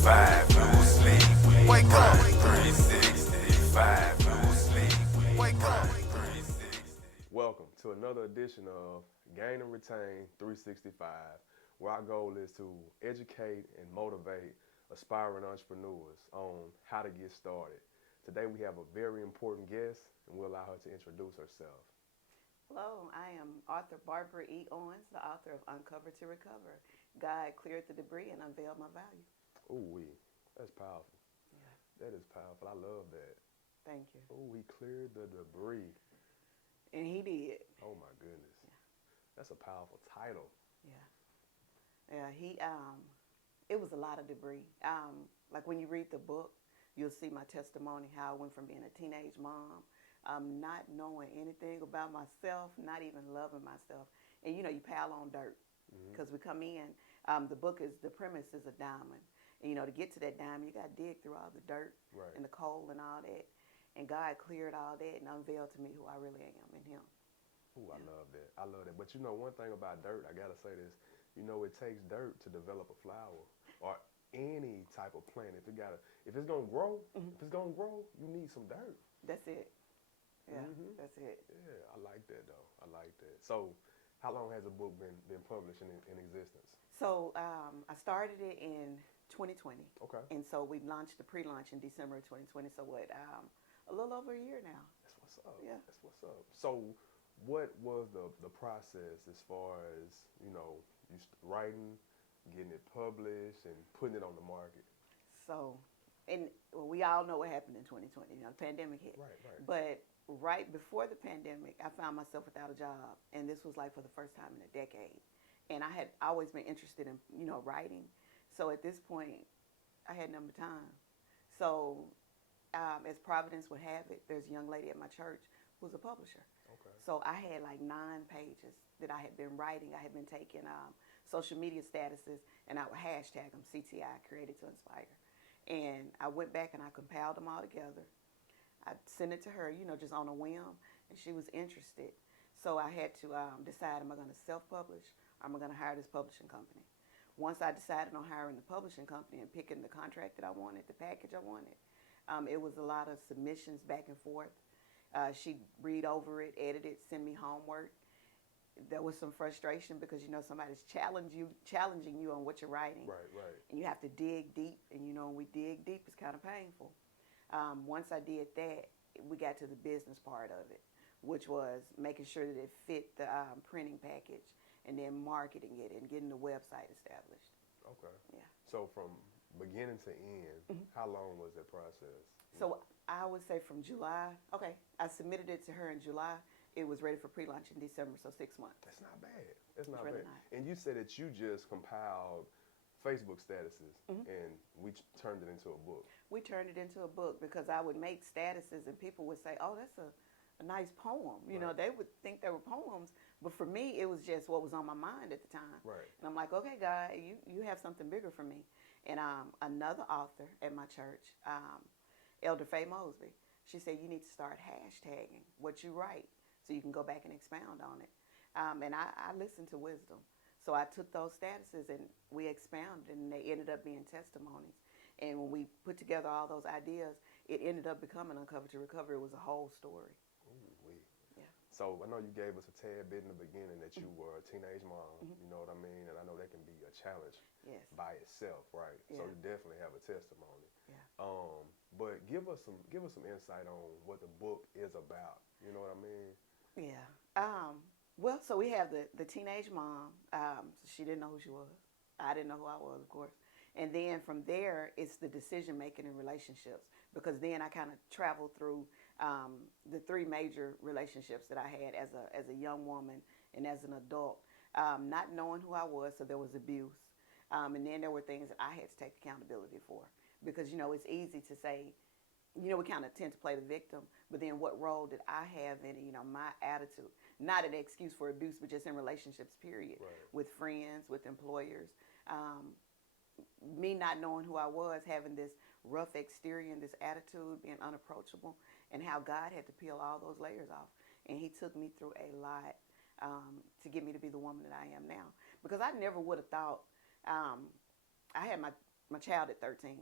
365, no sleep. Wake up. 365, no sleep. Wake up. Welcome to another edition of Gain and Retain 365, where our goal is to educate and motivate aspiring entrepreneurs on how to get started. Today we have a very important guest, and we'll allow her to introduce herself. Hello, I am author Barbara E Owens, the author of Uncover to Recover. God cleared the debris and unveiled my value. Ooh, that's powerful. Yeah. That is powerful. I love that. Thank you. Ooh, he cleared the debris. And he did. Oh my goodness. Yeah. That's a powerful title. Yeah. It was a lot of debris. Like when you read the book, you'll see my testimony, how I went from being a teenage mom, not knowing anything about myself, not even loving myself. And you pile on dirt because we come in. The premise is a diamond. And to get to that diamond, you got to dig through all the dirt and the coal and all that. And God cleared all that and unveiled to me who I really am in Him. Ooh, I love that. I love that. But one thing about dirt, I gotta say this. It takes dirt to develop a flower or any type of plant. If it's gonna grow, you need some dirt. That's it. Yeah, that's it. Yeah, I like that though. I like that. So, how long has the book been published in existence? So I started it in 2020. Okay. And so we launched the pre-launch in December of 2020. So a little over a year now. That's what's up. Yeah. That's what's up. So, what was the process as far as you writing, getting it published, and putting it on the market? So, we all know what happened in 2020. The pandemic hit. Right. But right before the pandemic, I found myself without a job, and this was like for the first time in a decade. And I had always been interested in writing. So at this point, I had no time. So as Providence would have it, there's a young lady at my church who's a publisher. Okay. So I had like 9 pages that I had been writing. I had been taking social media statuses, and I would hashtag them, CTI, Created to Inspire. And I went back and I compiled them all together. I sent it to her, just on a whim, and she was interested. So I had to decide, am I going to self-publish or am I going to hire this publishing company? Once I decided on hiring the publishing company and picking the contract that I wanted, the package I wanted, it was a lot of submissions back and forth. She'd read over it, edit it, send me homework. There was some frustration because, somebody's challenging you on what you're writing. Right. And you have to dig deep. And, when we dig deep, it's kind of painful. Once I did that, we got to the business part of it, which was making sure that it fit the printing package and then marketing it and getting the website established. Okay. Yeah. So from beginning to end, how long was that process? So I would say from July, I submitted it to her in July. It was ready for pre-launch in December, so 6 months. That's not bad. That's not really bad. nice. And you said that you just compiled Facebook statuses and we turned it into a book. We turned it into a book because I would make statuses and people would say, oh, that's a nice poem. They would think they were poems, but for me, it was just what was on my mind at the time. Right. And I'm like, okay, God, you have something bigger for me. And another author at my church, Elder Faye Mosby, she said, you need to start hashtagging what you write so you can go back and expound on it. And I listened to wisdom. So I took those statuses and we expounded, and they ended up being testimonies. And when we put together all those ideas, it ended up becoming Uncover to Recover. It was a whole story. Ooh-wee. Yeah. So I know you gave us a tad bit in the beginning that you were a teenage mom, you know what I mean? And I know that can be a challenge by itself, right? Yeah. So you definitely have a testimony. Yeah. But give us some insight on what the book is about. You know what I mean? Yeah. Well, so we have the teenage mom. She didn't know who she was. I didn't know who I was, of course. And then from there, it's the decision making in relationships, because then I kind of traveled through the 3 major relationships that I had as a young woman and as an adult, not knowing who I was. So there was abuse, and then there were things that I had to take accountability for, because it's easy to say, we kind of tend to play the victim, but then what role did I have in it? My attitude, not an excuse for abuse, but just in relationships, period, with friends, with employers. Me not knowing who I was, having this rough exterior and this attitude, being unapproachable, and how God had to peel all those layers off. And He took me through a lot to get me to be the woman that I am now. Because I never would have thought, I had my my child at 13.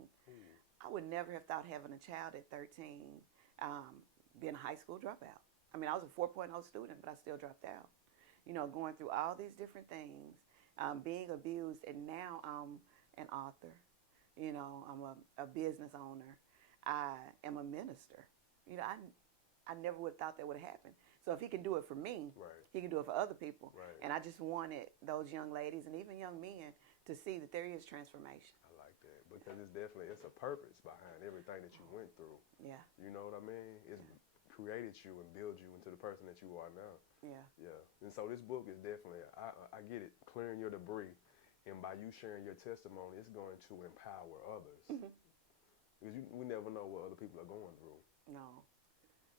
I would never have thought having a child at 13, being a high school dropout. I mean, I was a 4.0 student, but I still dropped out. You know, going through all these different things, being abused, and now I'm an author. You know, I'm a business owner. I am a minister. You know, I never would have thought that would have happened. So if he can do it for me, Right. he can do it for other people. Right. And I just wanted those young ladies and even young men to see that there is transformation. I like that because it's a purpose behind everything that you went through. Yeah, You know what I mean? It's created you and built you into the person that you are now. yeah, Yeah. And so this book is definitely, I get it, clearing your debris. And by you sharing your testimony, it's going to empower others. Because we never know what other people are going through.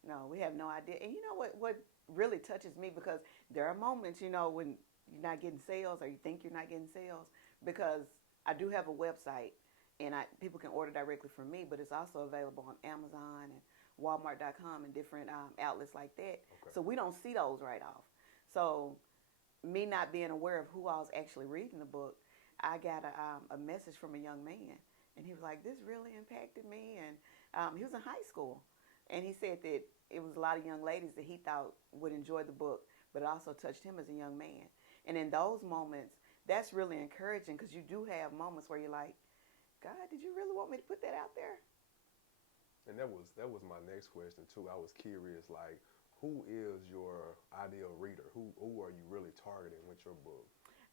no, we have no idea. And you know what really touches me, because there are moments, you know, when you're not getting sales or you think you're not getting sales, because I do have a website and people can order directly from me, but it's also available on Amazon and Walmart.com and different outlets like that. Okay. So we don't see those right off. So me not being aware of who I was actually reading the book, I got a message from a young man, and he was like, "This really impacted me." And he was in high school, and he said that it was a lot of young ladies that he thought would enjoy the book, but it also touched him as a young man. And in those moments, that's really encouraging, because you do have moments where you're like, "God, did you really want me to put that out there?" And that was my next question too. I was curious, like, who is your ideal reader? Who are you really targeting with your book?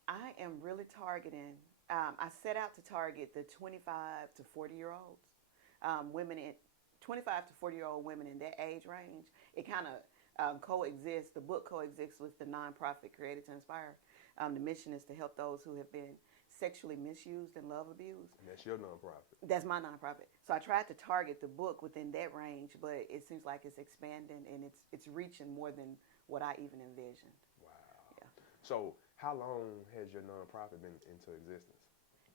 I am really targeting, I set out to target the 25 to 40-year-olds, women in 25 to 40-year-old women in that age range. It kind of coexists, the book coexists with the nonprofit Created to Inspire. The mission is to help those who have been sexually misused and love abused. And that's your nonprofit. That's my nonprofit. So I tried to target the book within that range, but it seems like it's expanding and it's reaching more than what I even envisioned. Wow. Yeah. So how long has your nonprofit been into existence?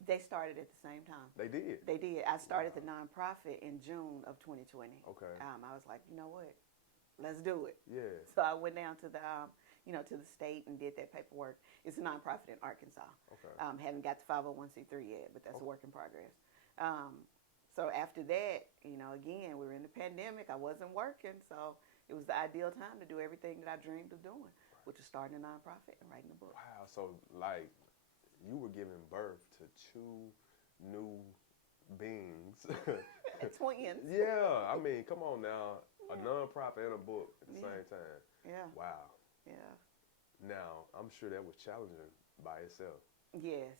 They started at the same time. They did? They did. I started the nonprofit in June of 2020. Okay. I was like, you know what? Let's do it. Yeah. So I went down to the, to the state and did that paperwork. It's a nonprofit in Arkansas. Okay. Haven't got the 501c3 yet, but that's a work in progress. So after that, again, we were in the pandemic. I wasn't working, so it was the ideal time to do everything that I dreamed of doing, which was starting a nonprofit and writing a book. Wow. So, like, you were giving birth to two new beings. Twins. Yeah. I mean, come on now. A Yeah. nonprofit and a book at the Yeah. same time. Yeah. Wow. Yeah. Now, I'm sure that was challenging by itself. Yes,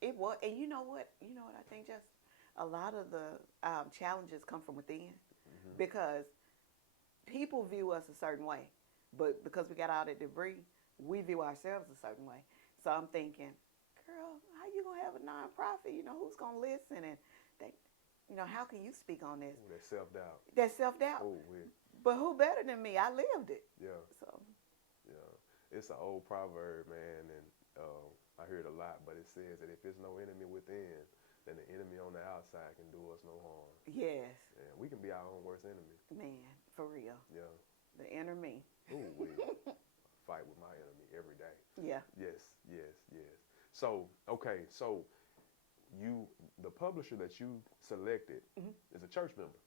it was. And you know what? I think just a lot of the challenges come from within, because people view us a certain way, but because we got all that debris, we view ourselves a certain way. So I'm thinking, girl, how you gonna have a nonprofit? Who's gonna listen? And they, how can you speak on this? Ooh, that self-doubt. That self-doubt. Oh, yeah. But who better than me? I lived it. Yeah. So Yeah. It's an old proverb, man, and I hear it a lot, but it says that if there's no enemy within, then the enemy on the outside can do us no harm. yes, Yeah, we can be our own worst enemy. man, for real. Yeah. The inner me. Ooh, we fight with my enemy every day. Yeah. Yes. So, okay, so the publisher that you selected is a church member.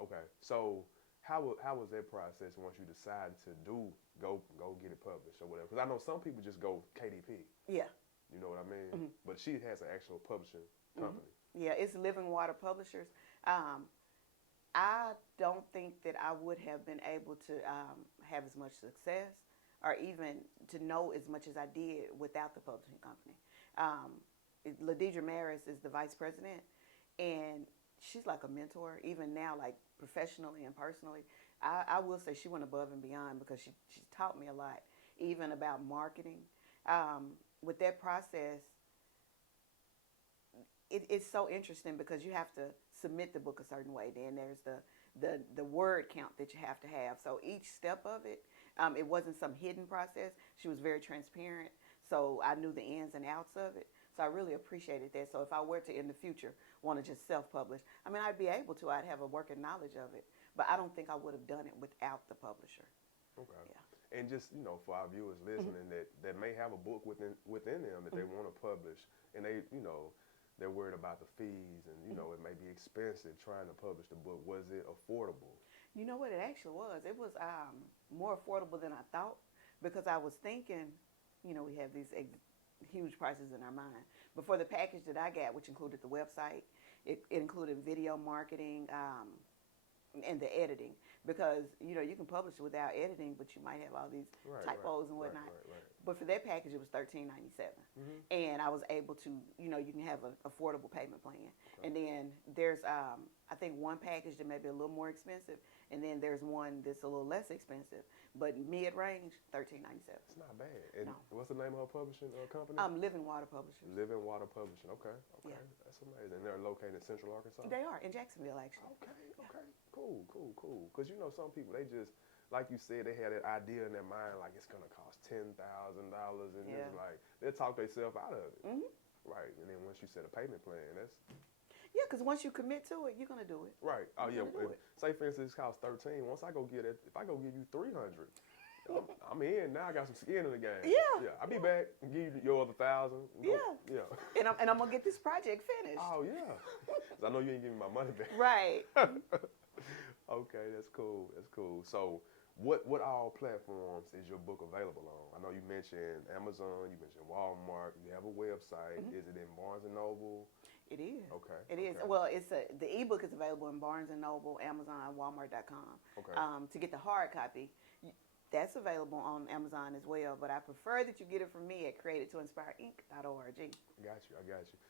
Okay, so how was that process once you decided to go get it published or whatever? Because I know some people just go KDP. Yeah. You know what I mean? But she has an actual publishing company. Yeah, it's Living Water Publishers. I don't think that I would have been able to have as much success or even to know as much as I did without the publishing company. Ladidra Maris is the vice president, and she's like a mentor, even now, like professionally and personally. I will say she went above and beyond, because she taught me a lot, even about marketing. With that process, it's so interesting because you have to submit the book a certain way. Then there's the word count that you have to have. So each step of it, it wasn't some hidden process. She was very transparent, so I knew the ins and outs of it. So I really appreciated that. So if I were to, in the future, want to just self-publish, I'd be able to. I'd have a working knowledge of it. But I don't think I would have done it without the publisher. Okay. Yeah. And just, for our viewers listening that may have a book within them that they want to publish, and they, they're worried about the fees, and you know it may be expensive trying to publish the book. Was it affordable? You know what it actually was? It was more affordable than I thought because I was thinking, you know, we have these huge prices in our mind. But for the package that I got, which included the website, it included video marketing and the editing. Because, you know, you can publish it without editing, but you might have all these typos and whatnot. Right. But for that package, it was $13.97. And I was able to, you know, you can have an affordable payment plan. Okay. And then there's, I think, one package that may be a little more expensive, and then there's one that's a little less expensive. But mid-range, $13.97. It's not bad. And No. what's the name of her publishing company? Living Water Publishers. Living Water Publishing. Okay. Yeah. That's amazing. And they're located in Central Arkansas? They are, in Jacksonville, actually. Okay. Cool. Because you know some people, they just, like you said, they had that idea in their mind like it's gonna cost $10,000, and Yeah. it's like they'll talk themselves out of it. Mm-hmm. Right. And then once you set a payment plan, that's Yeah, because once you commit to it, you're going to do it. right. Oh You're yeah. gonna do it. Say for instance, it costs 13. Once I go get it, if I go give you 300, I'm in. Now I got some skin in the game. Yeah. I'll be back and give you your other 1,000. Yeah. Yeah. And I'm going to get this project finished. Oh yeah. 'Cause I know you ain't giving me my money back. Right. Okay, that's cool. So, what all platforms is your book available on? I know you mentioned Amazon, you mentioned Walmart, you have a website. Is it in Barnes and Noble? It is. Okay. It is. Okay. Well, the ebook is available in Barnes and Noble, Amazon, Walmart.com. Okay. To get the hard copy, that's available on Amazon as well. But I prefer that you get it from me at createdtoinspireinc.org. I got you.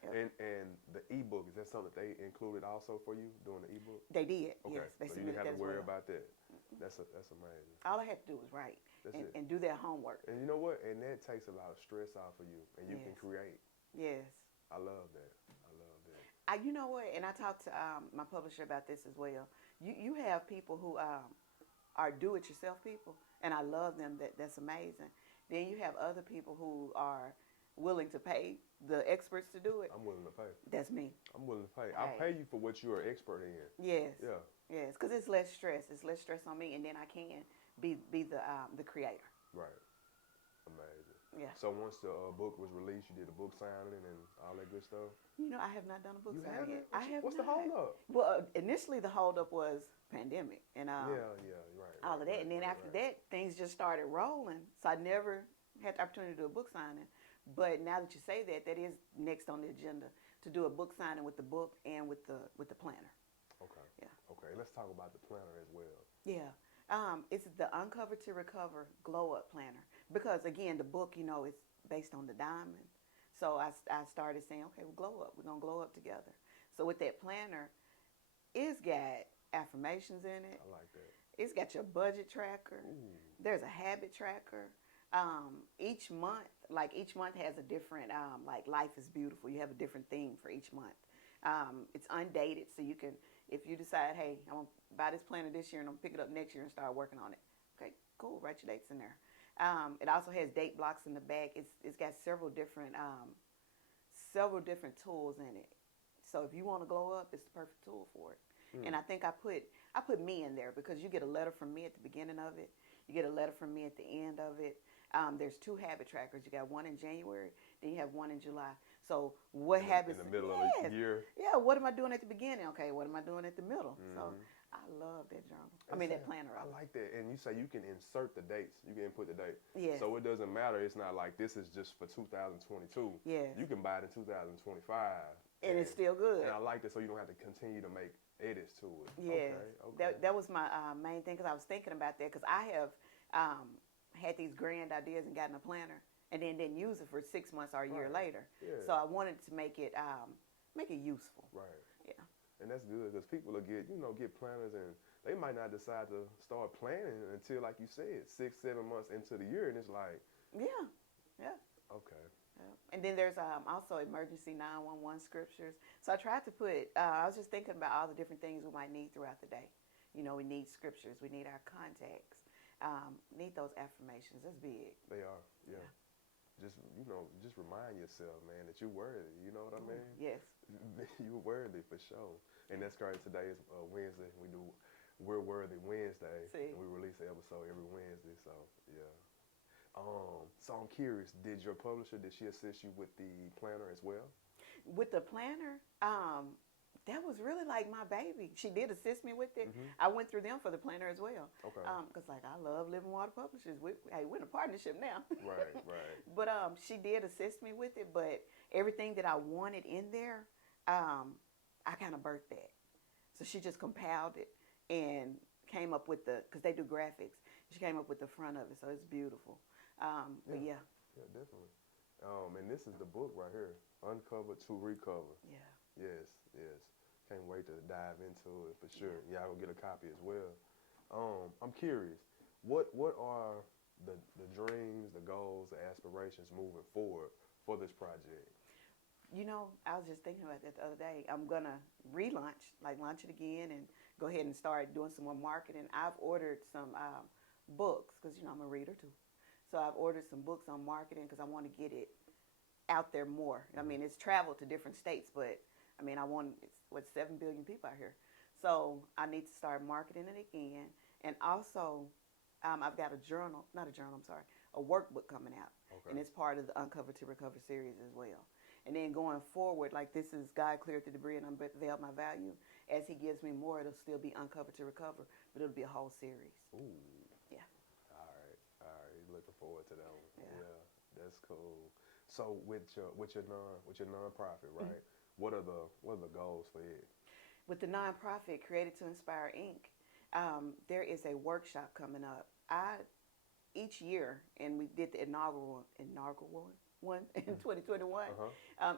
Yep. And the ebook, is that something that they included also for you doing the ebook? They did. Okay. Yes, they So you didn't submitted have that to as worry well. about that. That's amazing. All I had to do was write That's it. and do their homework. And you know what? And that takes a lot of stress off of you, and you can Yes. create. Yes. I love that. You know what? And I talked to my publisher about this as well. You have people who are do-it-yourself people, and I love them. That's amazing. Then you have other people who are willing to pay the experts to do it. I'm willing to pay. That's me. I'm willing to pay. I'll pay you for what you're an expert in. Yes. Yeah. Yes, because it's less stress. It's less stress on me, and then I can be the creator. Right. Amazing. Yeah. So once the book was released, you did a book signing and all that good stuff? You know, I have not done a book You signing haven't? yet. I have What's not. the holdup? Well, initially the holdup was pandemic, and Right. all of that, and then after that, things just started rolling. So I never had the opportunity to do a book signing. But now that you say that, that is next on the agenda, to do a book signing with the book and with the planner. Okay. Yeah. Okay. Let's talk about the planner as well. Yeah. It's the Uncover to Recover Glow Up Planner. Because, again, the book, you know, it's based on the diamond. So I started saying, okay, we'll glow up. We're going to glow up together. So with that planner, it's got affirmations in it. I like that. It's got your budget tracker. Ooh. There's a habit tracker. Each month has a different, like life is beautiful. You have a different theme for each month. It's undated, so you can, if you decide, hey, I'm going to buy this planner this year and I'm going to pick it up next year and start working on it. Okay, cool, write your dates in there. It also has date blocks in the back. It's got several different tools in it. So if you want to glow up, it's the perfect tool for it. And I think I put me in there because you get a letter from me at the beginning of it. You get a letter from me at the end of it. There's 2 habit trackers. You got one in January, then you have one in July. So what habits in the middle of the year? Yeah, what am I doing at the beginning? Okay, what am I doing at the middle? So I love that journal. That planner. I like that. And you say you can insert the dates. You can input the date. Yes. So it doesn't matter. It's not like this is just for 2022. Yes. You can buy it in 2025. And it's still good. And I like that so you don't have to continue to make edits to it. Yes. Okay. That was my main thing because I was thinking about that because I have had these grand ideas and gotten a planner and then didn't use it for 6 months or a year later. Yeah. So I wanted to make it useful. Right. Yeah. And that's good because people will get planners and they might not decide to start planning until, like you said, 6, 7 months into the year, and it's like, yeah. okay. Yeah. And then there's also emergency 911 scriptures. So I tried to put, I was just thinking about all the different things we might need throughout the day. You know, we need scriptures, we need our contacts, need those affirmations. That's big. They are, yeah. Just remind yourself, man, that you're worthy. You know what I mean? Yes. You're worthy for sure. And that's great. Today is Wednesday. We do We're Worthy Wednesday. See. And we release an episode every Wednesday. So, yeah. So I'm curious, did your publisher, did she assist you with the planner as well? With the planner, that was really like my baby. She did assist me with it. Mm-hmm. I went through them for the planner as well. Okay. Because like I love Living Water Publishers. We're in a partnership now. Right, right. But she did assist me with it. But everything that I wanted in there, I kind of birthed that. So she just compiled it and came up with because they do graphics. She came up with the front of it, so it's beautiful. But yeah. Yeah, definitely. And this is the book right here, Uncovered to Recover. Yeah. Yes, yes. Can't wait to dive into it for sure. Yeah, I'll get a copy as well. I'm curious, what are the dreams, the goals, the aspirations moving forward for this project? You know, I was just thinking about that the other day. I'm going to relaunch, like launch it again and go ahead and start doing some more marketing. I've ordered some books because, you know, I'm a reader too. So I've ordered some books on marketing because I want to get it out there more. I mean, it's traveled to different states, but I mean, it's 7 billion people out here. So I need to start marketing it again. And also, I've got a workbook coming out. Okay. And it's part of the Uncover to Recover series as well. And then going forward, like this is God Cleared the Debris and Unveiled My Value. As he gives me more, it'll still be Uncover to Recover, but it'll be a whole series. Ooh. Yeah. All right. Looking forward to that one. Yeah. That's cool. So with your nonprofit, right? What are the goals for it? With the nonprofit Created to Inspire Inc., there is a workshop coming up. Each year, and we did the inaugural one in 2021.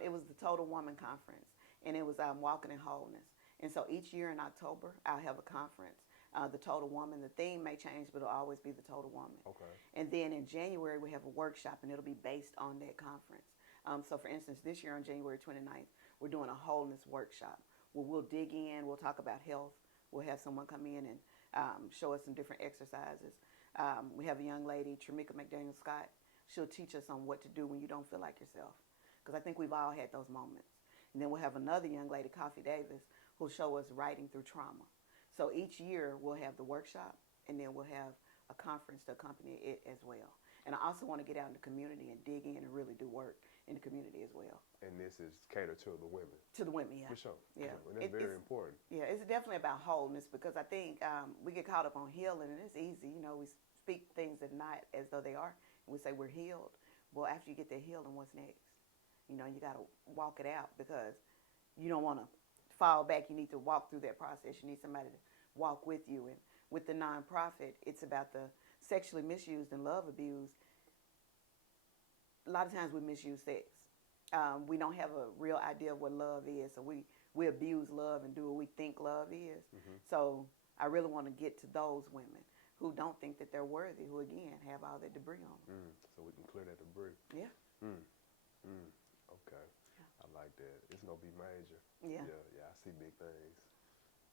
It was the Total Woman Conference, and it was Walking in Wholeness. And so each year in October, I'll have a conference. The Total Woman. The theme may change, but it'll always be the Total Woman. Okay. And then in January, we have a workshop, and it'll be based on that conference. So, for instance, this year on January 29th, we're doing a wholeness workshop where we'll dig in. We'll talk about health. We'll have someone come in and show us some different exercises. We have a young lady, Tramika McDaniel Scott. She'll teach us on what to do when you don't feel like yourself, because I think we've all had those moments. And then we'll have another young lady, Coffee Davis, who'll show us writing through trauma. So each year we'll have the workshop, and then we'll have a conference to accompany it as well. And I also want to get out in the community and dig in and really do work in the community as well. And this is catered to the women. To the women, yeah. For sure. Yeah. And that's very important. Yeah, it's definitely about wholeness, because I think we get caught up on healing, and it's easy. You know, we speak things that are not as though they are, and we say we're healed. Well, after you get that healing, what's next? You know, you got to walk it out, because you don't want to fall back. You need to walk through that process. You need somebody to walk with you. And with the nonprofit, it's about the sexually misused and love abused. A lot of times we misuse sex. We don't have a real idea of what love is, so we abuse love and do what we think love is. So I really want to get to those women who don't think that they're worthy, who again have all that debris on them. So we can clear that debris. Yeah. Okay. I like that. It's gonna be major. Yeah. I see big things.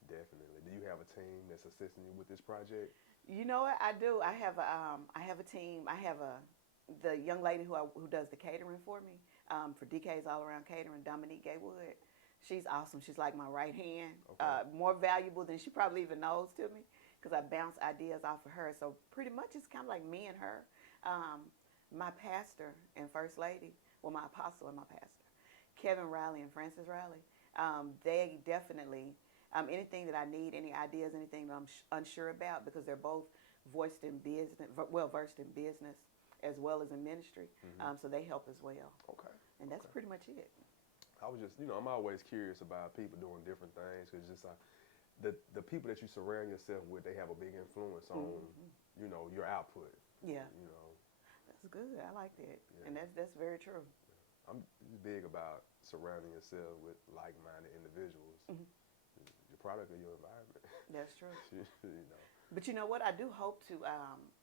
Definitely. Do you have a team that's assisting you with this project? You know what? I do. I have a team. I have the young lady who does the catering for me, for DK's All Around Catering, Dominique Gaywood. She's awesome. She's like my right hand. Okay. More valuable than she probably even knows to me, because I bounce ideas off of her. So pretty much it's kind of like me and her. My pastor and first lady, well, my apostle and my pastor, Kevin Riley and Francis Riley, they definitely, anything that I need, any ideas, anything that I'm unsure about, because they're both versed in business as well as in ministry. So they help as well. Okay. And that's pretty much it. I was just, I'm always curious about people doing different things, because just the people that you surround yourself with, they have a big influence on, your output. Yeah. That's good. I like that. Yeah. And that's very true. I'm big about surrounding yourself with like-minded individuals. You're a product of your environment. That's true. But you know what? I do hope to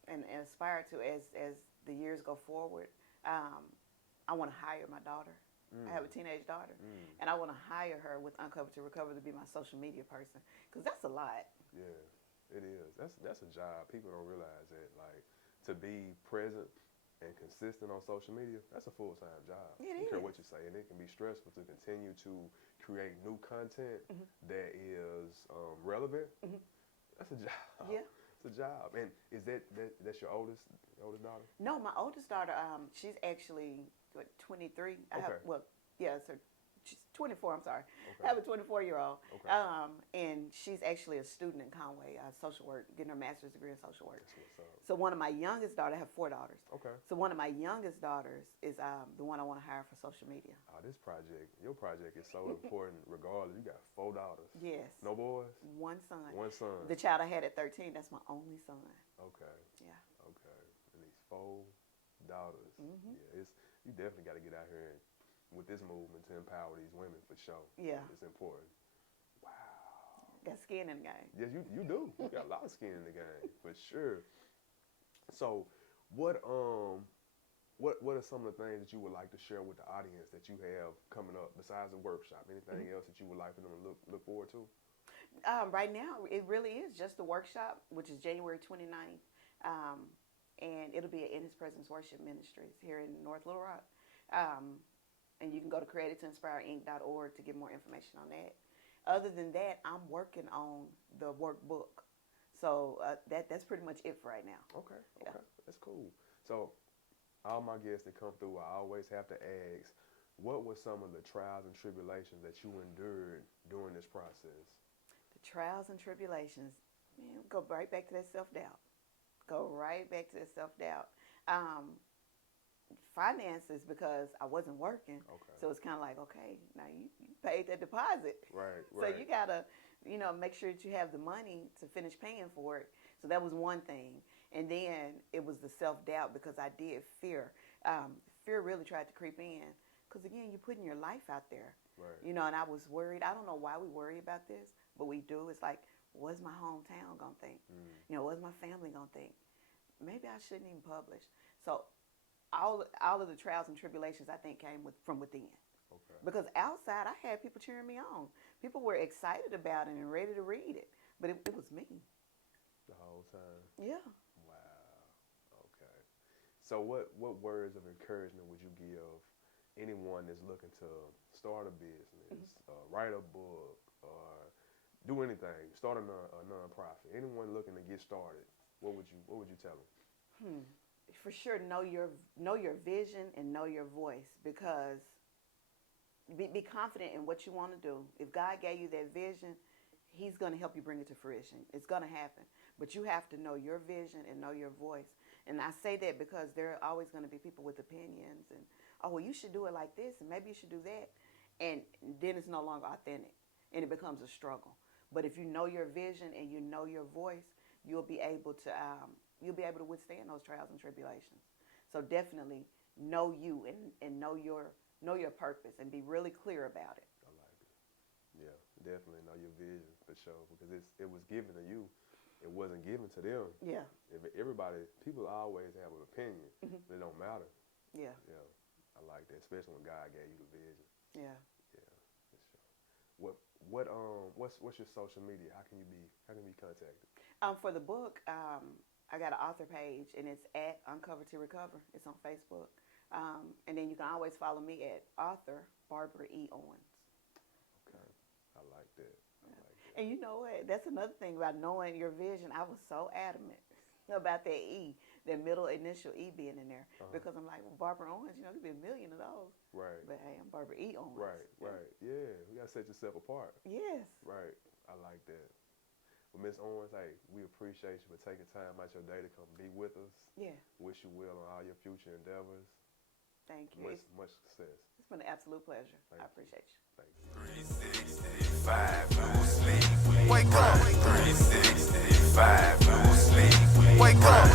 and aspire to, as the years go forward, I want to hire my daughter. I have a teenage daughter, and I want to hire her with Uncover to Recover to be my social media person, because that's a lot. Yeah, it is. That's a job. People don't realize that. Like, to be present and consistent on social media, that's a full-time job. It I don't care is. what you say, and it can be stressful to continue to create new content that is relevant. That's a job. Yeah. It's a job. And is that's your oldest daughter? No, my oldest daughter, she's actually 23. Okay. It's her 24. I'm sorry. Okay. I have a 24-year-old. Okay. And she's actually a student in Conway, social work, getting her master's degree in social work. That's what's up. So one of my youngest daughters, I have 4 daughters. Okay. So one of my youngest daughters is the one I want to hire for social media. Oh, your project is so important regardless. You got 4 daughters. Yes. No boys? One son. One son. The child I had at 13, that's my only son. Okay. Yeah. Okay. And these 4 daughters. Mhm. Yeah, you definitely got to get out here and, with this movement to empower these women for sure. Yeah. It's important. Wow. Got skin in the game. Yes, you do. You got a lot of skin in the game for sure. So, what are some of the things that you would like to share with the audience that you have coming up besides the workshop? Anything else that you would like for them to look forward to? Right now, it really is just the workshop, which is January 29th. And it'll be at In His Presence Worship Ministries here in North Little Rock. And you can go to createdtoinspireinc.org to get more information on that. Other than that, I'm working on the workbook. So that's pretty much it for right now. Okay, Yeah. that's cool. So all my guests that come through, I always have to ask, what were some of the trials and tribulations that you endured during this process? The trials and tribulations, man, go right back to that self-doubt. Go right back to that self-doubt. Finances, because I wasn't working. Okay. So it's kind of like, okay, now you paid that deposit. Right. So you got to, make sure that you have the money to finish paying for it. So that was one thing. And then it was the self-doubt because I did fear. Fear really tried to creep in because, again, you're putting your life out there. Right. And I was worried. I don't know why we worry about this, but we do. It's like, what's my hometown going to think? What's my family going to think? Maybe I shouldn't even publish. So all of the trials and tribulations, I think, came from within. Okay. Because outside, I had people cheering me on. People were excited about it and ready to read it. But it was me. The whole time? Yeah. Wow. Okay. So what words of encouragement would you give anyone that's looking to start a business, write a book, or do anything, start a nonprofit? Anyone looking to get started, what would you tell them? For sure, know your vision and know your voice, because be confident in what you want to do. If God gave you that vision, He's going to help you bring it to fruition. It's going to happen. But you have to know your vision and know your voice. And I say that because there are always going to be people with opinions and, oh, well, you should do it like this and maybe you should do that. And then it's no longer authentic and it becomes a struggle. But if you know your vision and you know your voice, you'll be able to withstand those trials and tribulations. So definitely know you and know your purpose and be really clear about it. I like it. Yeah, definitely know your vision for sure, because it was given to you. It wasn't given to them. Yeah. People always have an opinion, but it don't matter. Yeah. Yeah, I like that, especially when God gave you the vision. Yeah. Yeah, for sure. What's your social media? How can you be contacted? For the book, I got an author page, and it's at Uncover to Recover. It's on Facebook. And then you can always follow me at author Barbara E Owens. Okay, I like that. And you know what? That's another thing about knowing your vision. I was so adamant about that E, that middle initial E being in there, because I'm like, well, Barbara Owens, there could be a million of those. Right. But hey, I'm Barbara E Owens. Right. Yeah, you gotta set yourself apart. Yes. Right. I like that. Well, Miss Owens, hey, we appreciate you for taking time out your day to come be with us. Yeah. Wish you well on all your future endeavors. Thank you. Much success. It's been an absolute pleasure. I appreciate you. Thank you. 365, no sleep. Wake up. 365, no sleep. Wake up.